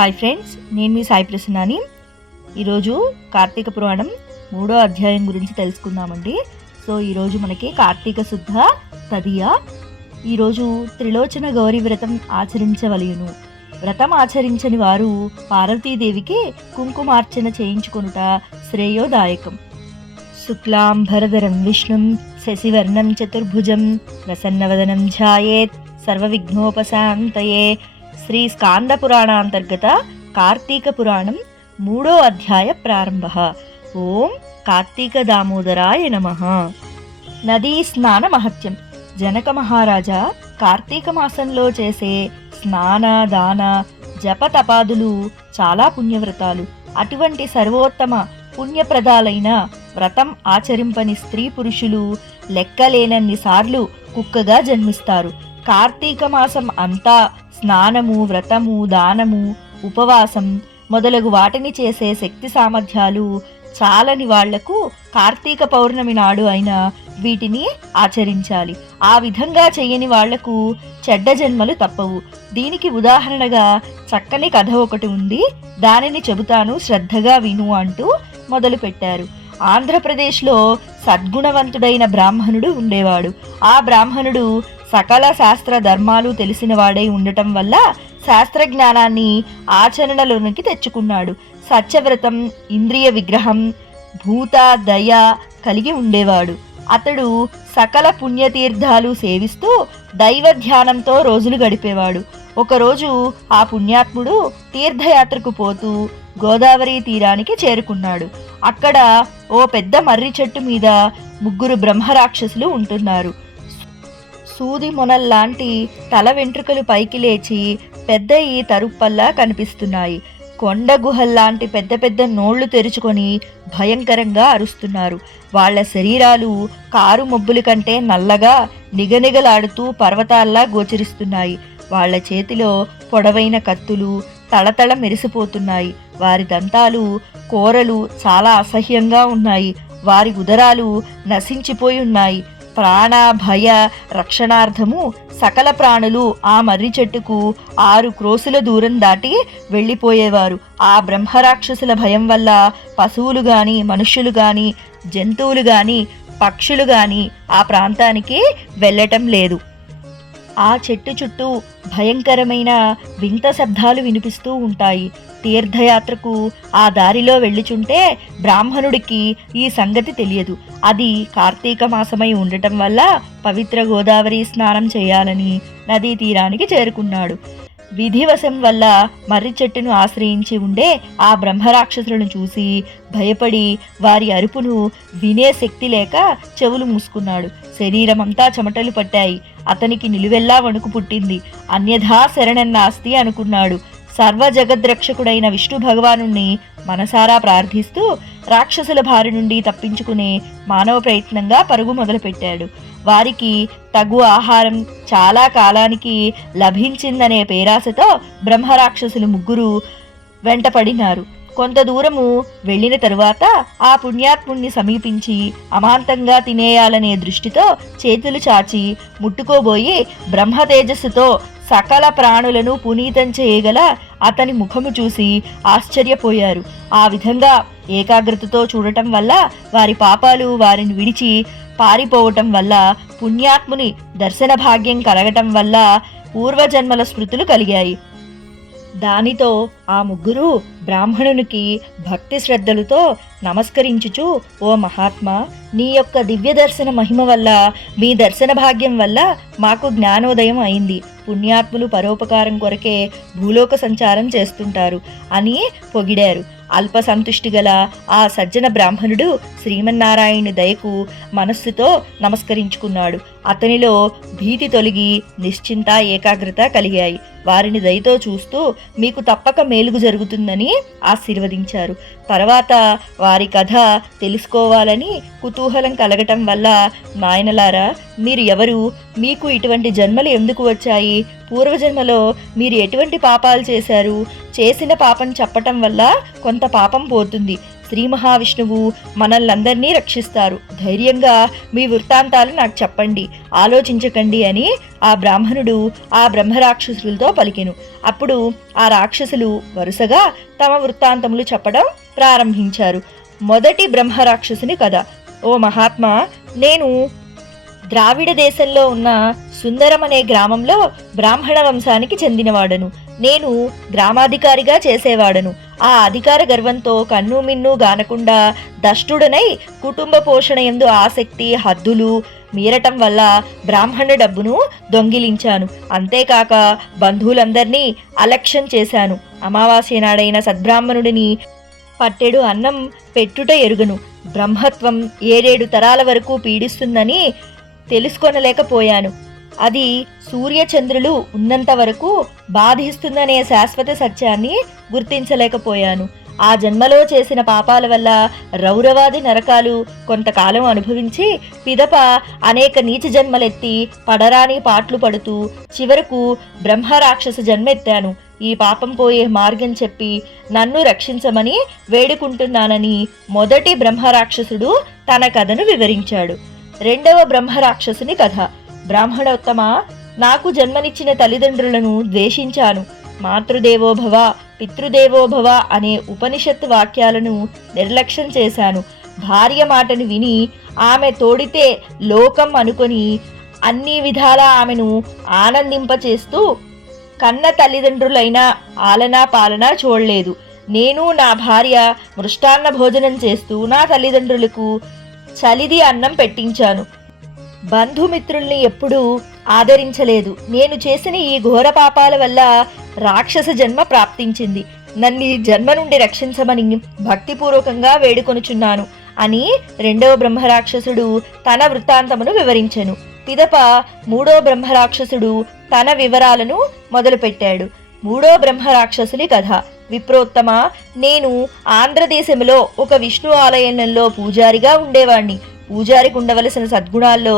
Hi friends, నేను మీ సాయి ప్రసన్నాని. ఈరోజు కార్తీక పురాణం 3వ అధ్యాయం గురించి తెలుసుకుందామండి. ఈరోజు మనకి కార్తీక శుద్ధ తదియ. ఈరోజు త్రిలోచన గౌరీ వ్రతం ఆచరించవలయును. వ్రతం ఆచరించని వారు పార్వతీదేవికి కుంకుమార్చన చేయించుకొనుట శ్రేయోదాయకం. శుక్లాంబరధరం విష్ణుం శశివర్ణం చతుర్భుజం ప్రసన్నవదనం ధ్యాయేత్ సర్వవిఘ్నోపశాంతయే. శ్రీ స్కాంద పురాణాంతర్గత కార్తీక పురాణం 3వ అధ్యాయ ప్రారంభ. ఓం కార్తీక దామోదరాయ నమః. నదీ స్నాన మహత్యం. జనక మహారాజా, కార్తీక మాసంలో చేసే స్నాన దాన జప తపాదులు చాలా పుణ్యవ్రతాలు. అటువంటి సర్వోత్తమ పుణ్యప్రదాలైన వ్రతం ఆచరింపని స్త్రీ పురుషులు లెక్కలేనన్ని సార్లు కుక్కగా జన్మిస్తారు. కార్తీక మాసం అంతా స్నానము, వ్రతము, దానము, ఉపవాసం మొదలగు వాటిని చేసే శక్తి సామర్థ్యాలు చాలని వాళ్లకు కార్తీక పౌర్ణమి నాడు అయినా వీటిని ఆచరించాలి. ఆ విధంగా చెయ్యని వాళ్లకు చెడ్డ జన్మలు తప్పవు. దీనికి ఉదాహరణగా చక్కని కథ ఒకటి ఉంది, దానిని చెబుతాను, శ్రద్ధగా విను అంటూ మొదలుపెట్టారు. ఆంధ్రప్రదేశ్లో సద్గుణవంతుడైన బ్రాహ్మణుడు ఉండేవాడు. ఆ బ్రాహ్మణుడు సకల శాస్త్ర ధర్మాలు తెలిసినవాడై ఉండటం వల్ల శాస్త్ర జ్ఞానాన్ని ఆచరణలోనికి తెచ్చుకున్నాడు. సత్యవ్రతం, ఇంద్రియ విగ్రహం, భూత దయ కలిగి ఉండేవాడు. అతడు సకల పుణ్యతీర్థాలు సేవిస్తూ దైవ ధ్యానంతో రోజులు గడిపేవాడు. ఒకరోజు ఆ పుణ్యాత్ముడు తీర్థయాత్రకు పోతూ గోదావరి తీరానికి చేరుకున్నాడు. అక్కడ ఓ పెద్ద మర్రి చెట్టు మీద 3 బ్రహ్మరాక్షసులు ఉంటున్నారు. సూది మొనల్లాంటి తల వెంట్రుకలు పైకి లేచి పెద్ద ఈ తరుప్పల్లా కనిపిస్తున్నాయి. కొండ గుహల్లాంటి పెద్ద పెద్ద నోళ్లు తెరుచుకొని భయంకరంగా అరుస్తున్నారు. వాళ్ల శరీరాలు కారు మబ్బుల కంటే నల్లగా నిగనిగలాడుతూ పర్వతాల్లా గోచరిస్తున్నాయి. వాళ్ల చేతిలో పొడవైన కత్తులు తళతళ మెరిసిపోతున్నాయి. వారి దంతాలు కోరలు చాలా అసహ్యంగా ఉన్నాయి. వారి ఉదరాలు నశించిపోయి ఉన్నాయి. ప్రాణ భయ రక్షణార్థము సకల ప్రాణులు ఆ మర్రి చెట్టుకు 6 క్రోసుల దూరం దాటి వెళ్ళిపోయేవారు. ఆ బ్రహ్మరాక్షసుల భయం వల్ల పశువులు గాని, మనుష్యులు గాని, జంతువులు గాని, పక్షులు గాని ఆ ప్రాంతానికి వెళ్ళటం లేదు. ఆ చెట్టు చుట్టూ భయంకరమైన వింత శబ్దాలు వినిపిస్తూ ఉంటాయి. తీర్థయాత్రకు ఆ దారిలో వెళ్ళుచుంటే బ్రాహ్మణుడికి ఈ సంగతి తెలియదు. అది కార్తీక మాసమై ఉండటం వల్ల పవిత్ర గోదావరి స్నానం చేయాలని నదీ తీరానికి చేరుకున్నాడు. విధివశం వల్ల మర్రి చెట్టును ఆశ్రయించి ఉండే ఆ బ్రహ్మరాక్షసులను చూసి భయపడి వారి అరుపును వినే శక్తి లేక చెవులు మూసుకున్నాడు. శరీరమంతా చెమటలు పట్టాయి. అతనికి నిలువెల్లా వణుకు పుట్టింది. అన్యథా శరణన్నాస్తి అనుకున్నాడు. సర్వ జగద్రక్షకుడైన విష్ణు భగవానుణ్ణి మనసారా ప్రార్థిస్తూ రాక్షసుల బారి నుండి తప్పించుకునే మానవ ప్రయత్నంగా పరుగు మొదలుపెట్టాడు. వారికి తగు ఆహారం చాలా కాలానికి లభించిందనే పేరాశతో బ్రహ్మరాక్షసులు 3 వెంటపడినారు. కొంత దూరము వెళ్ళిన తరువాత ఆ పుణ్యాత్ముణ్ణి సమీపించి అమాంతంగా తినేయాలనే దృష్టితో చేతులు చాచి ముట్టుకోబోయి బ్రహ్మ తేజస్సుతో సకల ప్రాణులను పునీతం చేయగల అతని ముఖము చూసి ఆశ్చర్యపోయారు. ఆ విధంగా ఏకాగ్రతతో చూడటం వల్ల వారి పాపాలు వారిని విడిచి పారిపోవటం వల్ల పుణ్యాత్ముని దర్శన భాగ్యం కలగటం వల్ల పూర్వజన్మల స్మృతులు కలిగాయి. దానితో ఆ 3 బ్రాహ్మణునికి భక్తి శ్రద్ధలతో నమస్కరించుచు, ఓ మహాత్మా, నీ యొక్క దివ్య దర్శన మహిమ వల్ల, మీ దర్శన భాగ్యం వల్ల మాకు జ్ఞానోదయం అయింది. పుణ్యాత్ములు పరోపకారం కొరకే భూలోక సంచారం చేస్తుంటారు అని పొగిడారు. అల్ప సంతుష్టి గల ఆ సజ్జన బ్రాహ్మణుడు శ్రీమన్నారాయణుని దయకు మనస్సుతో నమస్కరించుకున్నాడు. అతనిలో భీతి తొలగి నిశ్చింత ఏకాగ్రత కలిగాయి. వారిని దయతో చూస్తూ మీకు తప్పక మేలుగు జరుగుతుందని ఆశీర్వదించారు. తర్వాత వారి కథ తెలుసుకోవాలని కుతూహలం కలగటం వల్ల, నాయనలారా, మీరు ఎవరు? మీకు ఇటువంటి జన్మలు ఎందుకు వచ్చాయి? పూర్వజన్మలో మీరు ఎటువంటి పాపాలు చేశారు? చేసిన పాపం చెప్పటం వల్ల కొంత పాపం పోతుంది. శ్రీ మహావిష్ణువు మనల్నందరినీ రక్షిస్తారు. ధైర్యంగా మీ వృత్తాంతాలు నాకు చెప్పండి, ఆలోచించకండి అని ఆ బ్రాహ్మణుడు ఆ బ్రహ్మరాక్షసులతో పలికెను. అప్పుడు ఆ రాక్షసులు వరుసగా తమ వృత్తాంతములు చెప్పడం ప్రారంభించారు. మొదటి బ్రహ్మరాక్షసుని కథ. ఓ మహాత్మా, నేను ద్రావిడ దేశంలో ఉన్న సుందరం అనే గ్రామంలో బ్రాహ్మణ వంశానికి చెందినవాడను. నేను గ్రామాధికారిగా చేసేవాడను. ఆ అధికార గర్వంతో కన్ను మిన్ను గానకుండా దష్టుడనై కుటుంబ పోషణ యందు ఆసక్తి హద్దులు మీరటం వల్ల బ్రాహ్మణ డబ్బును దొంగిలించాను. అంతేకాక బంధువులందరినీ అలక్ష్యం చేశాను. అమావాస్య నాడైన సద్బ్రాహ్మణుడిని పట్టెడు అన్నం పెట్టుట ఎరుగను. బ్రహ్మత్వం 7 తరాల వరకు పీడిస్తుందని తెలుసుకొనలేకపోయాను. అది సూర్యచంద్రులు ఉన్నంత వరకు బాధిస్తుందనే శాశ్వత సత్యాన్ని గుర్తించలేకపోయాను. ఆ జన్మలో చేసిన పాపాల వల్ల రౌరవాది నరకాలు కొంతకాలం అనుభవించి పిదప అనేక నీచ జన్మలెత్తి పడరాని పాట్లు పడుతూ చివరకు బ్రహ్మరాక్షస జన్మెత్తాను. ఈ పాపం పోయే మార్గం చెప్పి నన్ను రక్షించమని వేడుకుంటున్నానని మొదటి బ్రహ్మరాక్షసుడు తన కథను వివరించాడు. రెండవ బ్రహ్మరాక్షసుని కథ. బ్రాహ్మణోత్తమ, నాకు జన్మనిచ్చిన తల్లిదండ్రులను ద్వేషించాను. మాతృదేవోభవ పితృదేవోభవ అనే ఉపనిషత్తు వాక్యాలను నిర్లక్ష్యం చేశాను. భార్య మాటను విని ఆమె తోడితే లోకం అనుకొని అన్ని విధాలా ఆమెను ఆనందింపచేస్తూ కన్న తల్లిదండ్రులైన ఆలనా పాలనా చూడలేదు. నేను నా భార్య మృష్టాన్న భోజనం చేస్తూ నా తల్లిదండ్రులకు చలిది అన్నం పెట్టించాను. బంధుమిత్రుల్ని ఎప్పుడూ ఆదరించలేదు. నేను చేసిన ఈ ఘోర పాపాల వల్ల రాక్షస జన్మ ప్రాప్తించింది. నన్ను ఈ జన్మ నుండి రక్షించమని భక్తిపూర్వకంగా వేడుకొనుచున్నాను అని రెండవ బ్రహ్మరాక్షసుడు తన వృత్తాంతమును వివరించెను. పిదప మూడో బ్రహ్మరాక్షసుడు తన వివరాలను మొదలుపెట్టాడు. మూడో బ్రహ్మరాక్షసుని కథ. విప్రోత్తమ, నేను ఆంధ్రదేశంలో ఒక విష్ణు ఆలయంలో పూజారిగా ఉండేవాణ్ణి. పూజారికి ఉండవలసిన సద్గుణాల్లో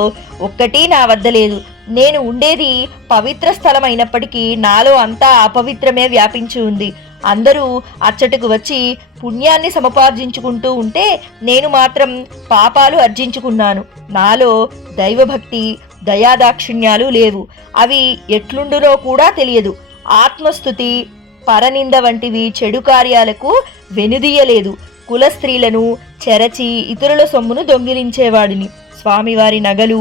ఒక్కటి నా వద్ద లేదు. నేను ఉండేది పవిత్ర స్థలం అయినప్పటికీ నాలో అంతా అపవిత్రమే వ్యాపించి ఉంది. అందరూ అచ్చటకు వచ్చి పుణ్యాన్ని సముపార్జించుకుంటూ ఉంటే నేను మాత్రం పాపాలు అర్జించుకున్నాను. నాలో దైవభక్తి దయాదాక్షిణ్యాలు లేవు. అవి ఎట్లుండునో కూడా తెలియదు. ఆత్మస్థుతి పరనింద వంటివి చెడు కార్యాలకు వెనుదీయలేదు. కుల స్త్రీలను చెరచి ఇతరుల సొమ్మును దొంగిలించేవాడిని. స్వామివారి నగలు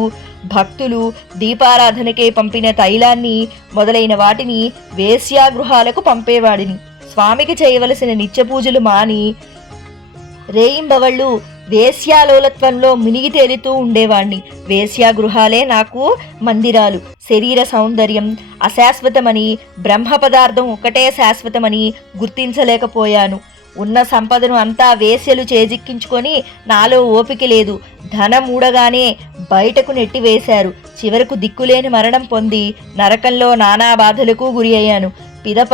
భక్తులు దీపారాధనకే పంపిన తైలాన్ని మొదలైన వాటిని వేశ్యాగృహాలకు పంపేవాడిని. స్వామికి చేయవలసిన నిత్య పూజలు మాని రేయింబవళ్ళు వేశ్యాలోలత్వంలో మునిగి తేలుతూ ఉండేవాణ్ణి. వేశ్యాగృహాలే నాకు మందిరాలు. శరీర సౌందర్యం అశాశ్వతమని, బ్రహ్మ పదార్థం ఒకటే శాశ్వతమని గుర్తించలేకపోయాను. ఉన్న సంపదను అంతా వేశ్యలు చేజిక్కించుకొని నాలో ఓపిక లేదు. ధనం ఊడగానే బయటకు నెట్టివేశారు. చివరకు దిక్కులేని మరణం పొంది నరకంలో నానా బాధలకు గురి అయ్యాను. పిదప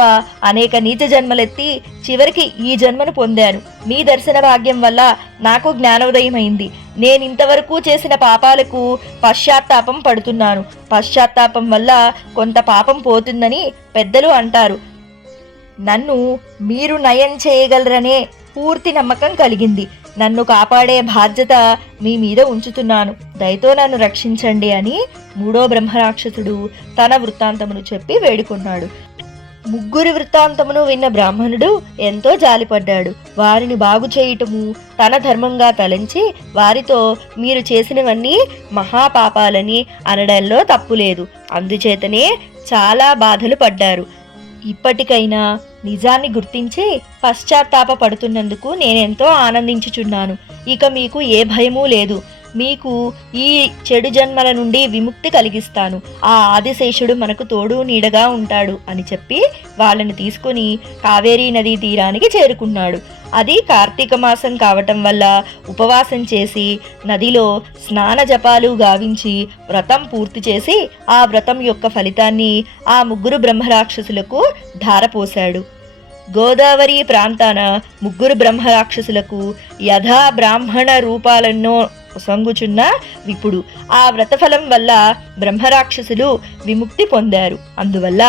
అనేక నీచ జన్మలెత్తి చివరికి ఈ జన్మను పొందాను. మీ దర్శన భాగ్యం వల్ల నాకు జ్ఞానోదయమైంది. నేనింతవరకు చేసిన పాపాలకు పశ్చాత్తాపం పడుతున్నాను. పశ్చాత్తాపం వల్ల కొంత పాపం పోతుందని పెద్దలు అంటారు. నన్ను మీరు నయం చేయగలరనే పూర్తి నమ్మకం కలిగింది. నన్ను కాపాడే బాధ్యత మీ మీద ఉంచుతున్నాను. దయతో నన్ను రక్షించండి అని మూడో బ్రహ్మరాక్షసుడు తన వృత్తాంతమును చెప్పి వేడుకున్నాడు. ముగ్గురి వృత్తాంతమును విన్న బ్రాహ్మణుడు ఎంతో జాలిపడ్డాడు. వారిని బాగు చేయటము తన ధర్మంగా తలంచి వారితో మీరు చేసినవన్నీ మహాపాపాలని అనడంలో తప్పులేదు. అందుచేతనే చాలా బాధలు పడ్డారు. ఇప్పటికైనా నిజాన్ని గుర్తించి పశ్చాత్తాప పడుతున్నందుకు నేనెంతో ఆనందించుచున్నాను. ఇక మీకు ఏ భయమూ లేదు. మీకు ఈ చెడు జన్మల నుండి విముక్తి కలిగిస్తాను. ఆ ఆదిశేషుడు మనకు తోడు నీడగా ఉంటాడు అని చెప్పి వాళ్ళని తీసుకుని కావేరీ నదీ తీరానికి చేరుకున్నాడు. అది కార్తీక మాసం కావటం వల్ల ఉపవాసం చేసి నదిలో స్నాన జపాలు గావించి వ్రతం పూర్తి చేసి ఆ వ్రతం యొక్క ఫలితాన్ని ఆ ముగ్గురు బ్రహ్మరాక్షసులకు ధారపోశాడు. గోదావరి ప్రాంతాన ముగ్గురు బ్రహ్మరాక్షసులకు యథా బ్రాహ్మణ రూపాలెన్నో పొసంగుచున్న విపుడు. ఆ వ్రతఫలం వల్ల బ్రహ్మరాక్షసులు విముక్తి పొందారు. అందువల్ల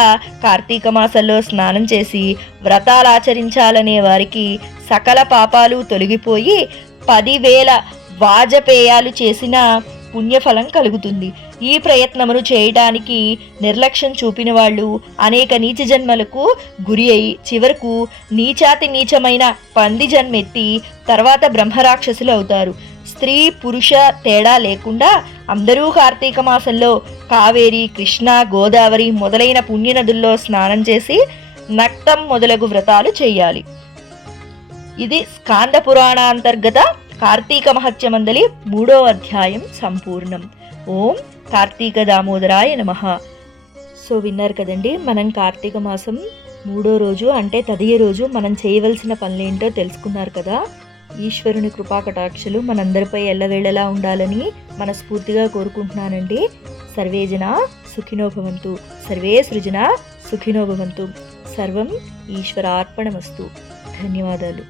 కార్తీక మాసంలో స్నానం చేసి వ్రతాలాచరించాలనే వారికి సకల పాపాలు తొలగిపోయి 10,000 వాజపేయాలు చేసిన పుణ్యఫలం కలుగుతుంది. ఈ ప్రయత్నమును చేయడానికి నిర్లక్ష్యం చూపిన వాళ్ళు అనేక నీచ జన్మలకు గురి అయి చివరకు నీచాతి నీచమైన పంది జన్మెత్తి తర్వాత బ్రహ్మరాక్షసులు అవుతారు. స్త్రీ పురుష తేడా లేకుండా అందరూ కార్తీక మాసంలో కావేరి, కృష్ణ, గోదావరి మొదలైన పుణ్యనదుల్లో స్నానం చేసి నక్తం మొదలగు వ్రతాలు చేయాలి. ఇది స్కాంద పురాణాంతర్గత కార్తీక మహత్యమందలి 3వ అధ్యాయం సంపూర్ణం. ఓం కార్తీక దామోదరాయ నమః. సో విన్నారు కదండి, మనం కార్తీక మాసం 3వ రోజు అంటే తదియ రోజు మనం చేయవలసిన పనులేంటో తెలుసుకున్నారు కదా. ఈశ్వరుని కృపాకటాక్షలు మనందరిపై ఎల్లవేళలా ఉండాలని మనస్ఫూర్తిగా కోరుకుంటున్నానండి. సర్వే జనా సుఖినో భవంతు, సర్వే సృజన సుఖినో భవంతు. సర్వం ఈశ్వరార్పణమస్తు. ధన్యవాదాలు.